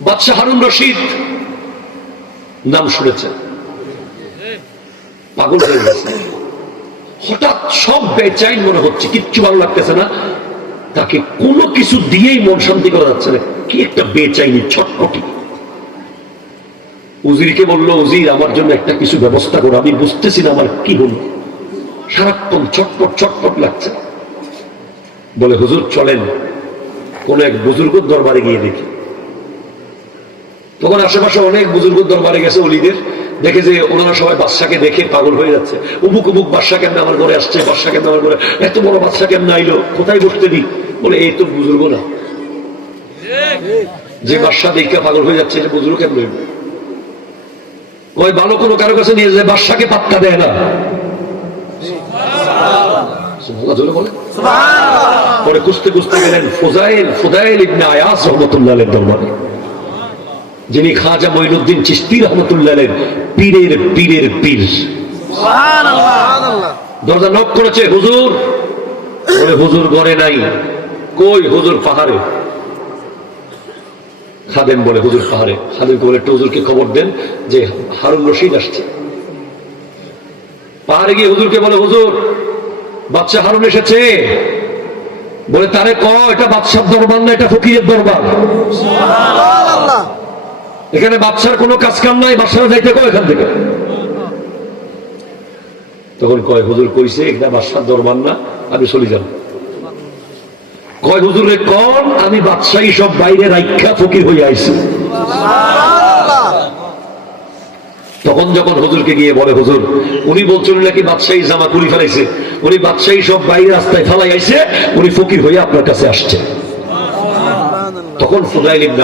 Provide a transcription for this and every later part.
বাদশাহ হারুন রশিদ নাম শুনেছেন। পাগল হয়ে গেছে। হঠাৎ সব বেচাইন মনে হচ্ছে, কিচ্ছু ভালো লাগতেছে না। তাকে কোনো কিছু দিয়েই মন শান্তি করা যাচ্ছে না। কি একটা বেচাইনি, ছটপটি। উজিরকে বলল, উজির, আমার জন্য একটা কিছু ব্যবস্থা করো, আমি বুঝতেছি না আমার কি হলো। সারাক্ষণ ছটপট ছটপট লাগছে। বলে, হুজুর, চলেন। কোন এক বুজুর্গর দরবারে গিয়ে দেখি। তখন আশেপাশে অনেক বুজুর্গ দরবারে গেছে অলিদের দেখে যে ওনারা সবাই বাদশাকে দেখে পাগল হয়ে যাচ্ছে। উমুক উমুক বাদশা কেমন আমার ঘরে আসছে বাদশা কেমন আমার ঘরে এত বড় বাদশা কেমন আইলো? কোথায় বসতে দিই? বলে এই তো বুজুর্গ না। যে বাদশা দেখে পাগল হয়ে যাচ্ছে এটা বুজুর্গ কেমন হইব? ওই ভালো কোনো কারও কাছে নিয়ে যায় বাদশাকে পাত্তা দেয় না। পরে খুঁজতে খুঁজতে গেলেন ফোজাইল ফোজাইল ইবনে আয়াস রহমতুল্লাহের দরবারে। যিনি খাজা মঈনুদ্দিন চিস্তি রহমতুল্লাহের পীরের পীরের পীর। দরজা নক করেছে হুজুর! বলে হুজুর ঘরে নাই। কই হুজুর পাহাড়ে? খাদেম বলে হুজুর পাহাড়ে। খাদেম বলে একটু হুজুরকে খবর দেন যে হারুন রশিদ আসছে। পাহাড়ে গিয়ে হুজুরকে বলে হুজুর বাচ্চা হারুন এসেছে। বলে তারে ক এটা বাদশার দরবার না এটা ফকিরের দরবার? এখানে বাচ্চার কোনো কাজ কাম নাই বাচ্চারা যাইতে কয় এখান থেকে? তখন কয়, হুজুর কইছে এটা বাদশার দরবার না, আমি চলে যাব। কয়, হুজুরে কন? আমি বাদশাহী সব বাইরে রাইখা ফকির হয়ে আইছি। তখন যখন হুজুরকে গিয়ে বলে, হুজুর, উনি বলছেন নাকি বাদশাহী জামা খুলি ফেলাইছে। উনি বাদশাহী সব বাইরে রাস্তায় ফেলাই আইছে উনি ফকির হয়ে আপনার কাছে আসছে। তখন ফুদাইল ইবনে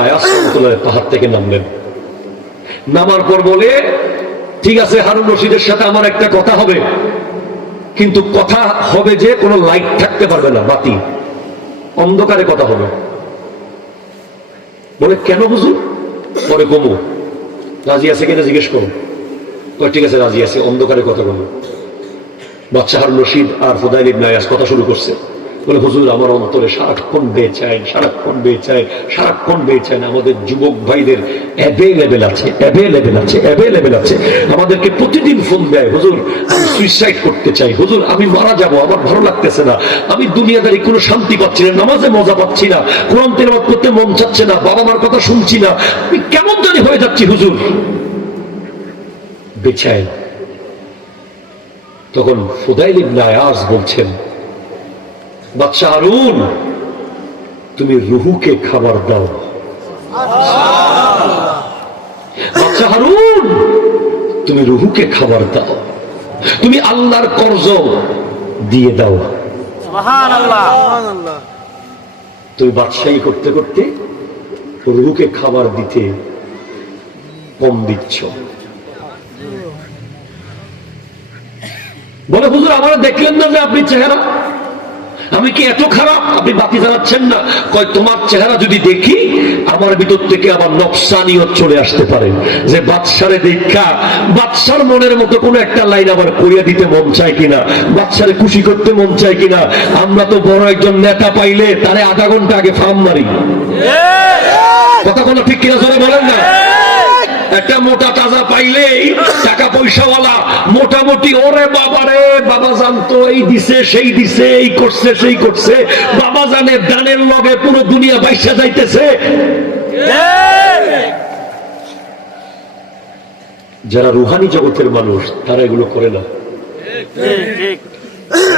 পাহাড় থেকে নামলেন। নামার পর বলে, ঠিক আছে, হারুন রশিদের সাথে আমার একটা কথা হবে। কিন্তু কথা হবে যে কোনো লাইট থাকতে পারবে না, বাতি। অন্ধকারে কথা হবে। বলে, কেন হুজুর? পরে কমু, রাজি আছে কিনা জিজ্ঞেস করো। ঠিক আছে, রাজি আছে, অন্ধকারে কথা বলো। বাচ্চা হারুন রশিদ আর ফুদাইল ইবনে কথা শুরু করছে। বলে, হুজুর, আমার অন্তরে সারাক্ষণ বেচায় সারাক্ষণ বেচায় সারাক্ষণ বেচায় আমাদের যুবক ভাইদের অ্যাভেলেবেল আছে অ্যাভেলেবেল আছে অ্যাভেলেবেল আছে। আমাদেরকে প্রতিদিন ফোন দেয়, হুজুর, আমি সুইসাইড করতে চাই। হুজুর, আমি মারা যাব, আমার ভালো লাগতেছে না। আমি দুনিয়াদারি কোনো শান্তি পাচ্ছি না, নামাজে মজা পাচ্ছি না, কোরআন তেলাওয়াত করতে মন চাচ্ছে না, বাবা মার কথা শুনছি না। আমি কেমন জানি হয়ে যাচ্ছি, হুজুর। বেচায় তখন ফুদাইল ইবনে আয়াস বলছেন বাচ্চা হারুন তুমি রুহুকে খাবার দাও। বাচ্চা হারুন তুমি রুহুকে খাবার দাও। তুমি আল্লাহর কর্জ দিয়ে দাও। তুমি বাদশাহী করতে করতে রুহুকে খাবার দিতে কম দিচ্ছ। বলে হুজুর আমার দেখলেন না যে আপনি চেহারা? আমি কি এত খারাপ? আপনি বাতি জানাচ্ছেন না। কয় তোমার চেহারা যদি দেখি আমার ভিতর থেকে আবার নকশানিয়ত চলে আসতে পারে। যে বাদশারে দেখা বাদশার মনের মতো কোনো একটা লাইন আবার করিয়া দিতে মন চায় কিনা? বাদশারে খুশি করতে মন চায় কিনা? আমরা তো বড় একজন নেতা পাইলে তারে আধা ঘণ্টা আগে ফার্ম মারি। কথা কোনো ঠিক কিনা জোরে বলেন না। একটা মোটা তাজা পাইলেই টাকা পয়সাওয়ালা মোটামুটি, ওরে বাবা রে, বাবা জানতো এই দিছে, সেই দিছে, এই করছে, সেই করছে। বাবা জানে দানের লগে পুরো দুনিয়া বাইসা যাইতেছে। যারা রুহানি জগতের মানুষ, তারা এগুলো করে না।